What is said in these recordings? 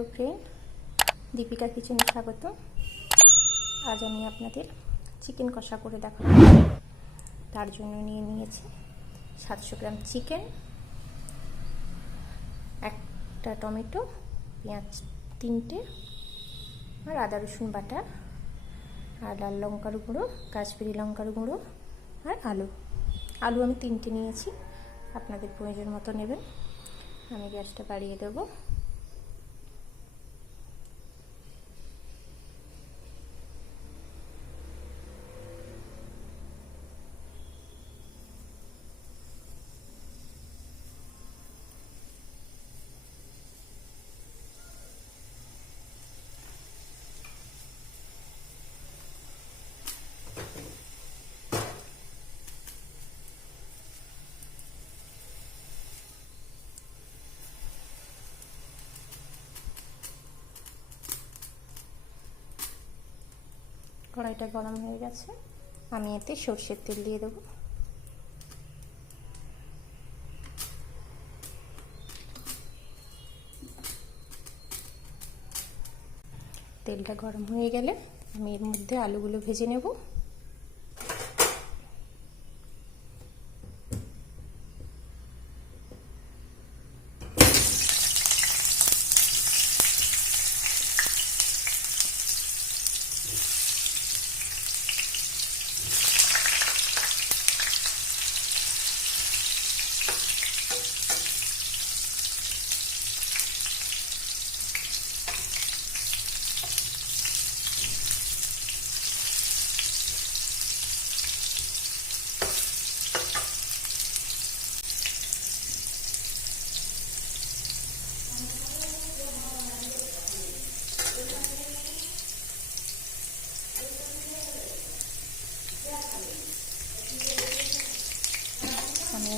Hello friend Deepika কিচেনে স্বাগত। আজ আমি আপনাদের চিকেন কষা করে দেখাবো। তার জন্য নিয়ে নিয়েছি সাতশো গ্রাম চিকেন, একটা টমেটো, পেঁয়াজ তিনটে, আর আদা রসুন বাটা, আর লাল লঙ্কার গুঁড়ো, কাশ্মীরি লঙ্কার গুঁড়ো, আর আলু। আলু আমি তিনটে নিয়েছি। আপনাদের প্রয়োজন মতো নেবেন। আমি গ্যাসটা বাড়িয়ে দেবো। কড়াইটা গরম হয়ে গেছে। আমি এতে সর্ষের তেল দিয়ে দেবো। তেলটা গরম হয়ে গেলে আমি এর মধ্যে আলুগুলো ভেজে নেব।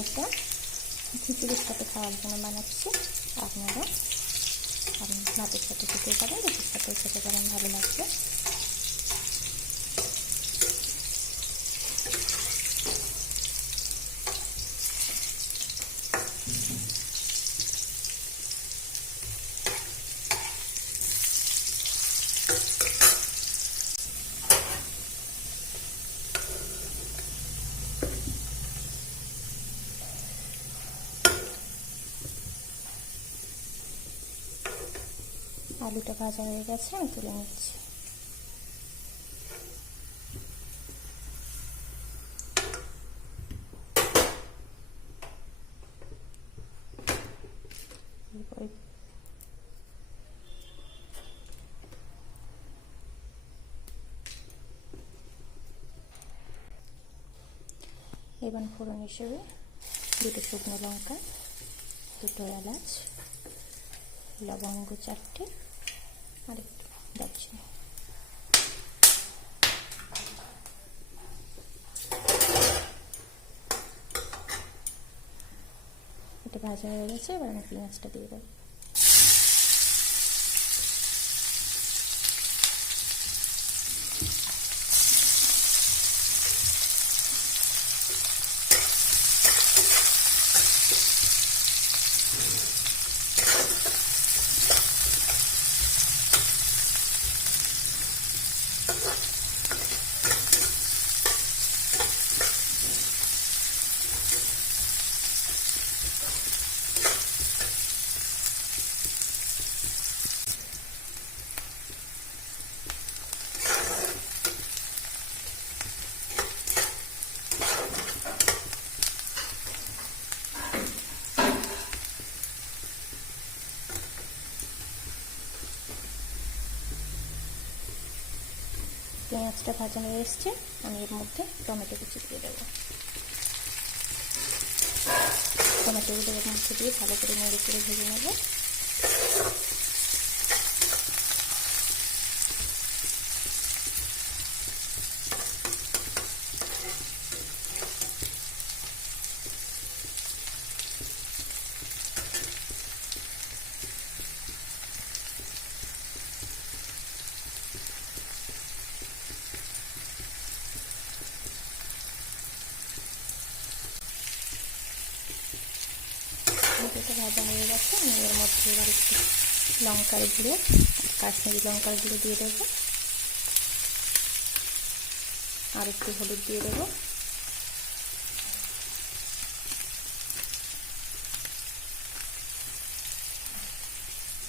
এটা খিচুড়ির সাথে খাওয়ার জন্য বানাচ্ছি। আপনারা আপনি ভাতের সাথে খেতে পারেন, রুটির সাথে খেতে পারেন, ভালো লাগবে। আলুটা ভাজা হয়ে গেছে, আমি তুলে নিচ্ছি। এবার ফোড়ন হিসেবে দুটো শুকনো লঙ্কা, দুটো এলাচ, লবঙ্গ চারটে আর একটু এটা ভাজা হয়ে গেছে এবার আমি পেঁয়াজটা দিয়ে দেবো। পেঁয়াজটা ভাজা হয়ে এসছে, আমি এর মধ্যে টমেটো কুচি দিয়ে দেবো। টমেটোগুলো এর মধ্যে দিয়ে ভালো করে নেড়ে করে ভেজে নেব। ভাজা হয়ে গেছে। আমি এর মধ্যে এবার একটু লঙ্কার গুঁড়ো, কাশ্মীরি লঙ্কার গুঁড়ো দিয়ে দেবো। আর একটু হলুদ দিয়ে দেবো।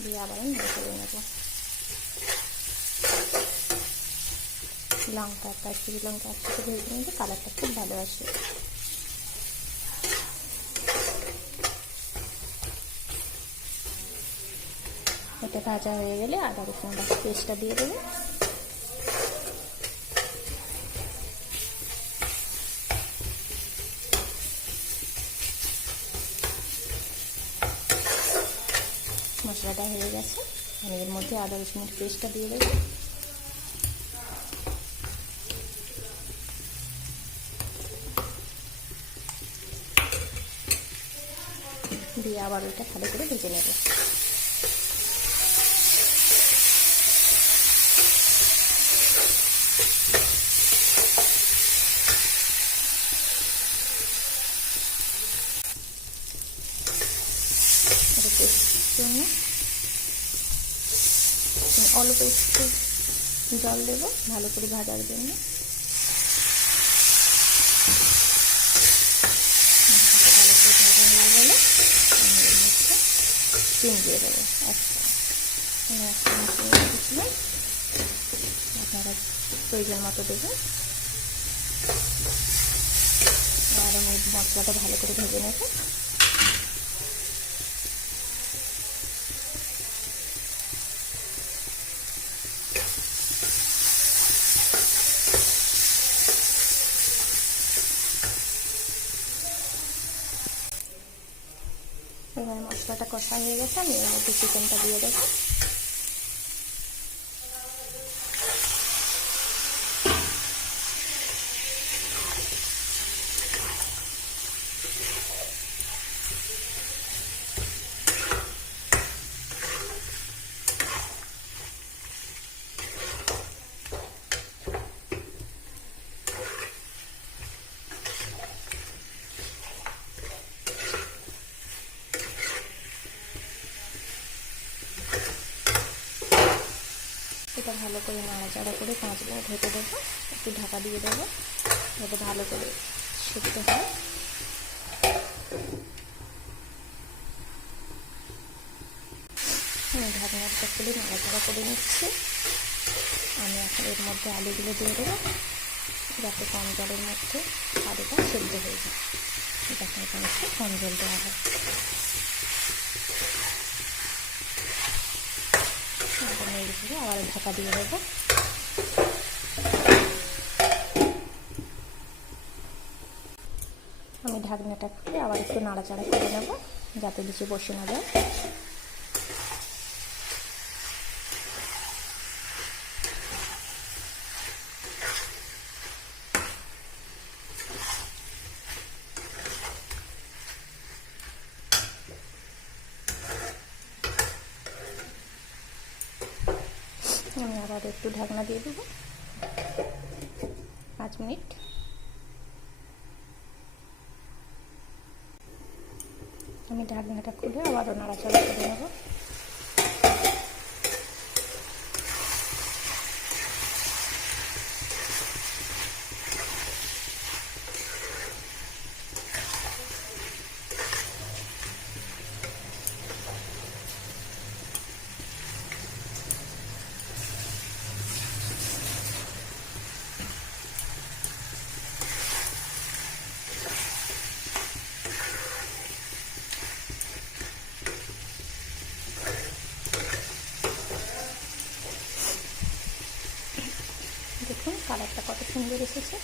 দিয়ে আবার আমি করে নেব। লঙ্কা, কাশ্মীরি লঙ্কা একসাথে ভেজে নিলে কালারটা খুব ভালো আসে। এটা ভাজা হয়ে গেলে আদা রসুন পেস্টটা দিয়ে দেবো। মশলাটা হয়ে গেছে। আমি এর মধ্যে আদা রসুনের পেস্টটা দিয়ে দেবো। দিয়ে আবার ওইটা ভালো করে ভেজে নেব জন্য অল্প একটু জল দেবো, ভালো করে ভাজার জন্য। ভালো করে ভাজা হয়ে গেলে। আমি চিনি দিয়ে দেবো একটা আমি আপনারা প্রয়োজন মতো দেবেন। আর আমি মশলাটা ভালো করে ভেজে নেব এবার মশলাটা কষা হয়ে গেছে আমি এর মধ্যে চিকেনটা দিয়ে দেবো। এটা ভালো করে নাড়াচাড়া করে পাঁচ মিনিট হতে দেবো। একটু ঢাকা দিয়ে দেবো, যাতে ভালো করে সেদ্ধ হয়। ঢাকনাটা খুলে নাড়াচাড়া করে নিচ্ছি। আমি এখন এর মধ্যে আলুগুলো দিয়ে দেবো, যাতে কম জলের মধ্যে আলুটা সেদ্ধ হয়ে যায়। যাতে এখানে কম জল দেওয়া হয় নেড়ে দিয়ে আবার ঢাকা দিয়ে দেবো। আমি ঢাকনাটা খুলে আবার একটু নাড়াচাড়া করে নেব, যাতে কিছু বসে না যায় আমি আবার একটু ঢাকনা দিয়ে দেবো। পাঁচ মিনিট। আমি ঢাকনাটা খুলে আবারও নাড়াচাড়া করে নেব। দেখুন, কালারটা কত সুন্দর এসেছে।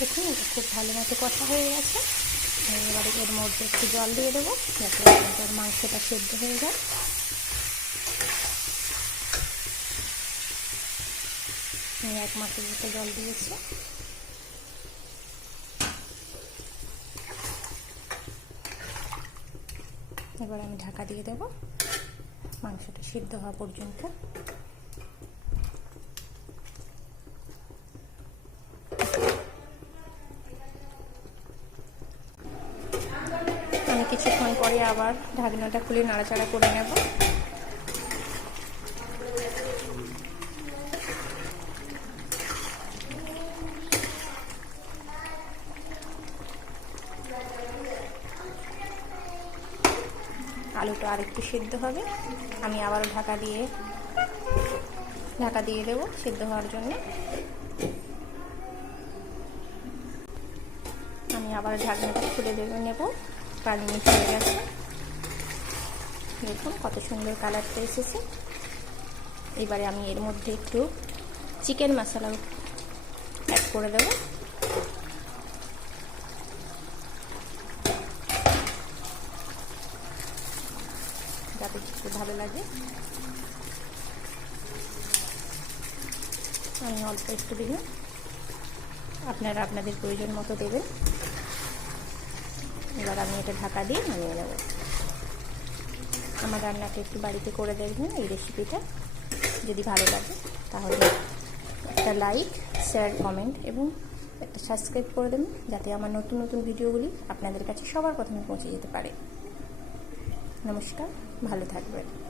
দেখুন, এটা খুব ভালো মতো কষা হয়ে গেছে। এবারে এর মধ্যে একটু জল দিয়ে দেবো, যাতে আমাদের মাংসটা সেদ্ধ হয়ে যায়। আমি এক মাসের মতো জল দিয়েছি। এবার আমি ঢাকা দিয়ে দেব। মাংসটা সিদ্ধ হওয়া পর্যন্ত। আমি কিছুক্ষণ পরে আবার ঢাকনাটা খুলে নাড়াচাড়া করে নেব। আলুটা আরেকটু সিদ্ধ হবে। আমি আবার ঢাকা দিয়ে ঢাকা দিয়ে দেবো সিদ্ধ হওয়ার জন্য। আমি আবার ঢাকনাটা খুলে দেবে, নেব। পাঁচ মিনিট হয়ে গেছে। দেখুন কত সুন্দর কালারটা এসেছে। এবারে আমি এর মধ্যে একটু চিকেন মশলা অ্যাড করে দেবো যাতে একটু ভালো লাগে। আমি অল্প একটু দিলাম। আপনারা আপনাদের প্রয়োজন মতো দেবেন। এবার আমি এটা ঢাকা দিয়ে নামিয়ে নেব। আমার রান্নাটা একটু বাড়িতে করে দেখবেন এই রেসিপিটা যদি ভালো লাগে, তাহলে একটা লাইক শেয়ার কমেন্ট এবং একটা সাবস্ক্রাইব করে দেবেন। যাতে আমার নতুন নতুন ভিডিওগুলি আপনাদের কাছে সবার প্রথমে পৌঁছে যেতে পারে। নমস্কার ভালো থাকবেন।